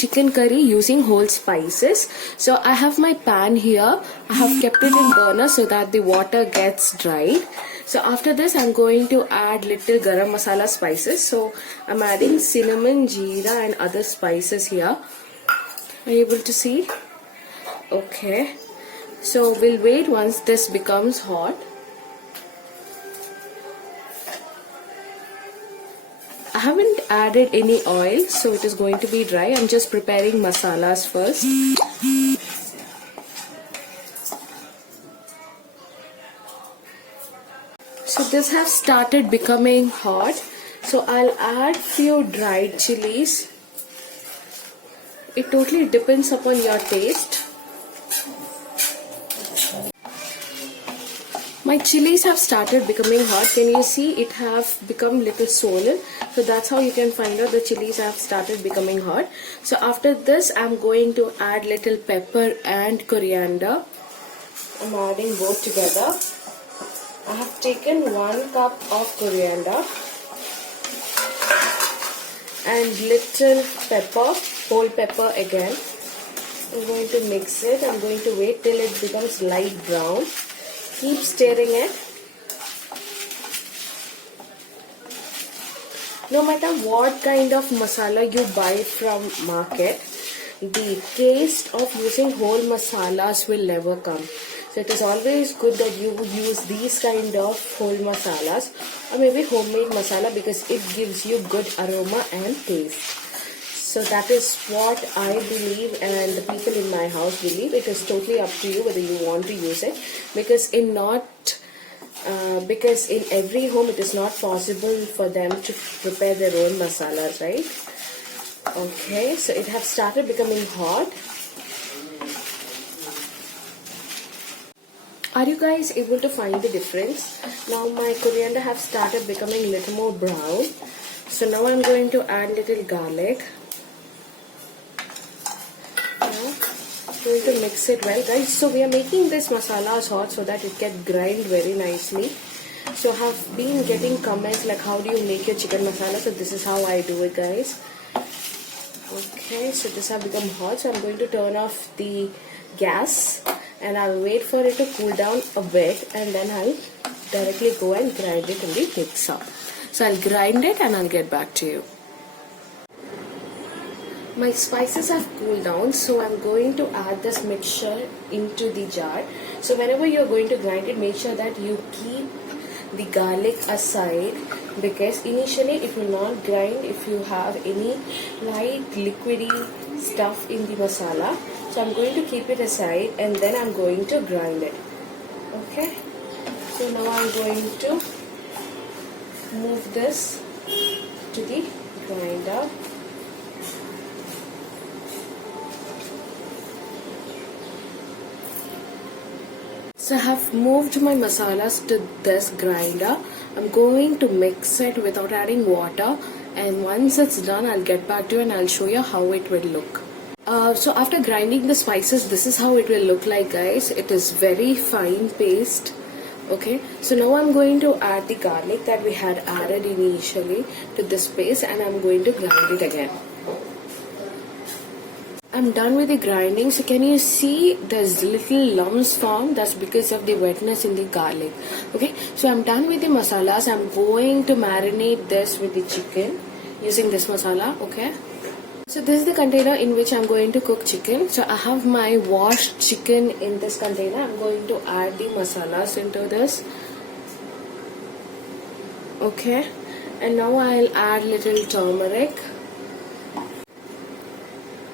chicken curry using whole spices. So I have my pan here. I have kept it in burner so that the water gets dried. So after this I'm going to add little garam masala spices. So I'm adding cinnamon, jeera and other spices here. Are you able to see? Okay. So we'll wait once this becomes hot. I haven't added any oil, so it is going to be dry. I'm just preparing masalas first. So this has started becoming hot. So I'll add few dried chilies. It totally depends upon your taste. My chilies have started becoming hot. Can you see it have become little swollen? So that's how you can find out the chilies have started becoming hot. So after this I'm going to add little pepper and coriander. I'm adding both together. I have taken 1 cup of coriander and little pepper, whole pepper again. I'm going to mix it. I'm going to wait till it becomes light brown. Keep stirring it. No matter what kind of masala you buy from market, the taste of using whole masalas will never come. So it is always good that you use these kind of whole masalas or maybe homemade masala because it gives you good aroma and taste. So that is what I believe and the people in my house believe. It is totally up to you whether you want to use it because in every home it is not possible for them to prepare their own masalas, right? Okay, so it has started becoming hot. Are you guys able to find the difference? Now my coriander have started becoming a little more brown. So now I'm going to add little garlic. Going to mix it well, guys. So we are making this masalas hot so that it can grind very nicely. So I have been getting comments like how do you make your chicken masala. So this is how I do it, guys. Okay, so this has become hot. So I'm going to turn off the gas and I'll wait for it to cool down a bit and then I'll directly go and grind it in the mixer. So I'll grind it and I'll get back to you. My spices have cooled down, so I'm going to add this mixture into the jar. So whenever you're going to grind it, make sure that you keep the garlic aside because initially it will not grind if you have any light liquidy stuff in the masala. So I'm going to keep it aside and then I'm going to grind it. Okay. So now I'm going to move this to the grinder. So I have moved my masalas to this grinder. I'm going to mix it without adding water and once it's done I'll get back to you and I'll show you how it will look. So after grinding the spices, this is how it will look like, guys. It is very fine paste. Okay, so now I'm going to add the garlic that we had added initially to this paste and I'm going to grind it again. I'm done with the grinding. So can you see there's little lumps formed? That's because of the wetness in the garlic. Okay, so I'm done with the masalas. I'm going to marinate this with the chicken using this masala. Okay, so this is the container in which I'm going to cook chicken. So I have my washed chicken in this container. I'm going to add the masalas into this. Okay, and now I'll add little turmeric.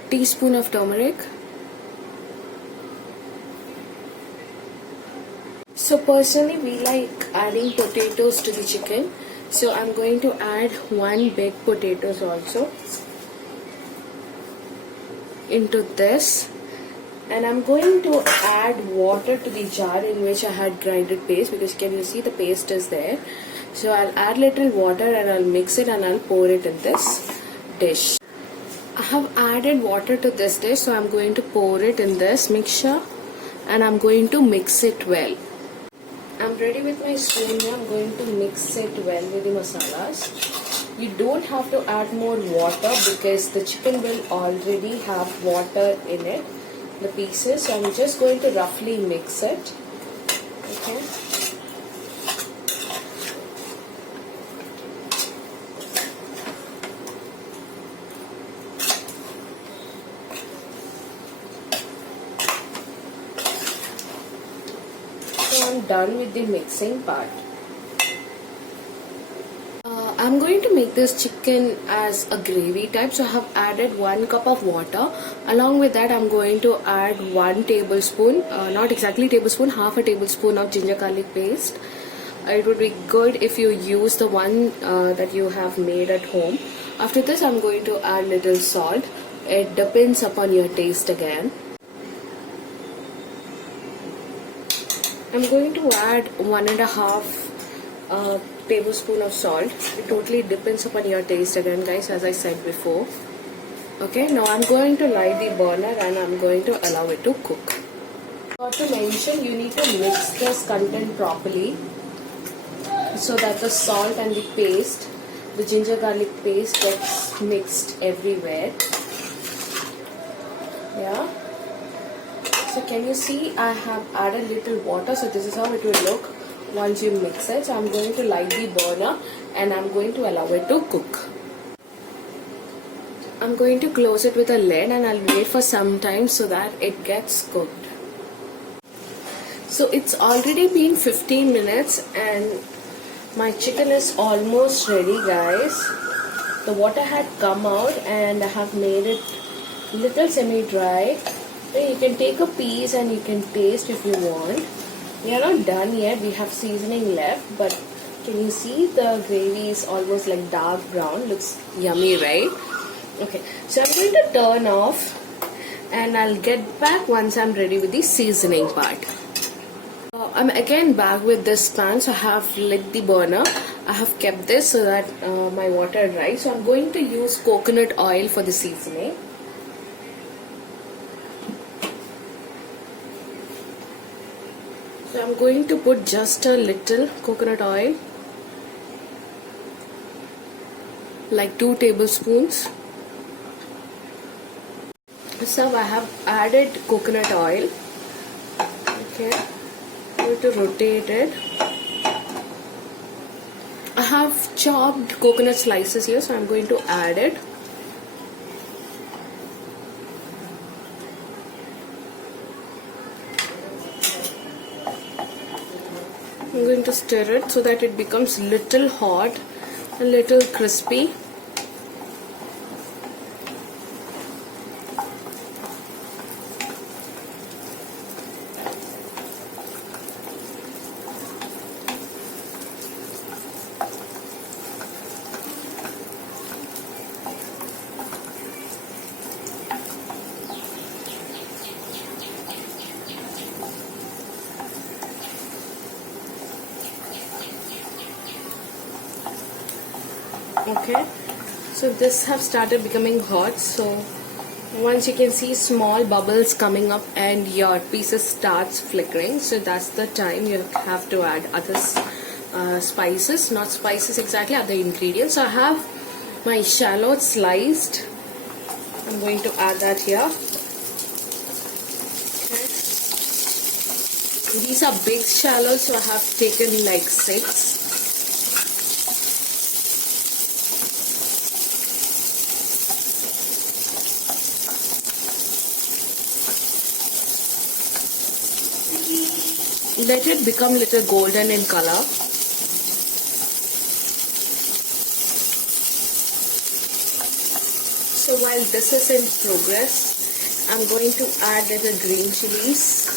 Teaspoon of turmeric. So personally we like adding potatoes to the chicken. So I'm going to add 1 big potatoes also into this. And I'm going to add water to the jar in which I had grinded paste because can you see the paste is there. So I'll add little water and I'll mix it and I'll pour it in this dish. I have added water to this dish, so I'm going to pour it in this mixture and I'm going to mix it well. I'm ready with my spoon now. I'm going to mix it well with the masalas. You don't have to add more water because the chicken will already have water in it, the pieces. So I'm just going to roughly mix it. Okay. So I'm done with the mixing part. I'm going to make this chicken as a gravy type, so I have added 1 cup of water. Along with that, I'm going to add 1 tablespoon, not exactly tablespoon, half a tablespoon of ginger garlic paste. It would be good if you use the one that you have made at home. After this, I'm going to add little salt. It depends upon your taste again. I'm going to add 1.5 tablespoon of salt. It totally depends upon your taste again, guys, as I said before. Okay, now I'm going to light the burner and I'm going to allow it to cook. Got to mention, you need to mix this content properly so that the salt and the paste, the ginger garlic paste, gets mixed everywhere. Yeah. So can you see I have added little water, so this is how it will look once you mix it. So I'm going to light the burner and I'm going to allow it to cook. I'm going to close it with a lid and I'll wait for some time so that it gets cooked. So it's already been 15 minutes and my chicken is almost ready, guys. The water had come out and I have made it little semi-dry. So you can take a piece and you can taste if you want. We are not done yet, we have seasoning left, but can you see the gravy is almost like dark brown? Looks yummy, right? Okay, so I'm going to turn off and I'll get back once I'm ready with the seasoning part. I'm again back with this pan, so I have lit the burner. I have kept this so that my water dries. So I'm going to use coconut oil for the seasoning. So I'm going to put just a little coconut oil, like 2 tablespoons. So I have added coconut oil. Okay, I'm going to rotate it. I have chopped coconut slices here, so I'm going to add it. I'm going to stir it so that it becomes little hot, a little crispy. Okay, so this have started becoming hot. So once you can see small bubbles coming up and your pieces starts flickering, so that's the time you have to add other spices, not spices exactly, other ingredients. So I have my shallot sliced. I'm going to add that here. Okay. These are big shallots, so I have taken like 6. Let it become little golden in color. So while this is in progress, I'm going to add little green chilies,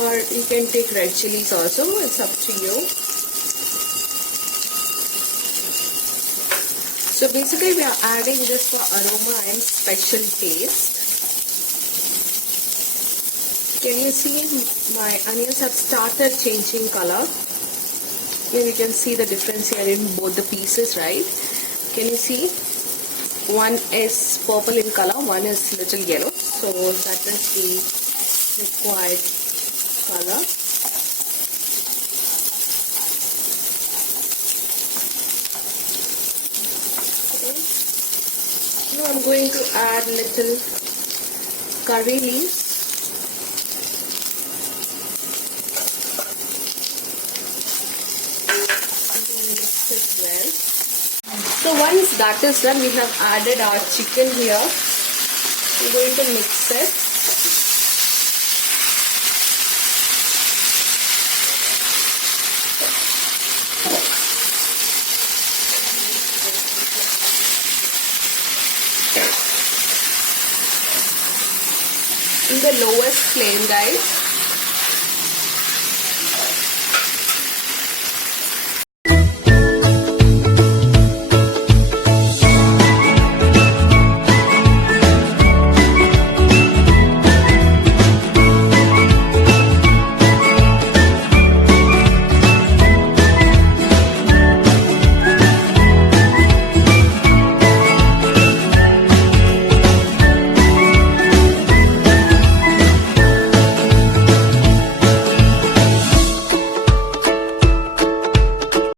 or you can take red chilies also, it's up to you. So basically we are adding this for aroma and special taste. Can you see my onions have started changing color? Here you can see the difference here in both the pieces, right? Can you see? One is purple in color, one is little yellow. So that is the required color. I'm going to add little curry leaves. Mix it well. So once that is done, we have added our chicken here. I'm going to mix it. In the lowest flame, guys.